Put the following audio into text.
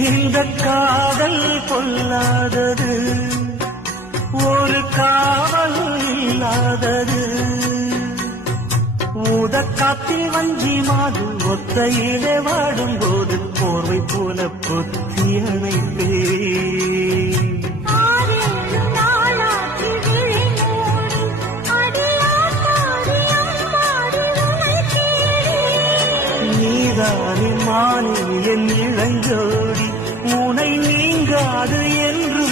இந்த காதல் கொள்ளாதது, ஒரு காவல் இல்லாதது. ஊதக்காத்தில் வஞ்சி மாது ஒத்தையிலே வாடும் போது போர்வை போல பொத்தி அணைப்பே. நீதானே மானே என் இளஞ்சோடி, உனை நீங்காது என்று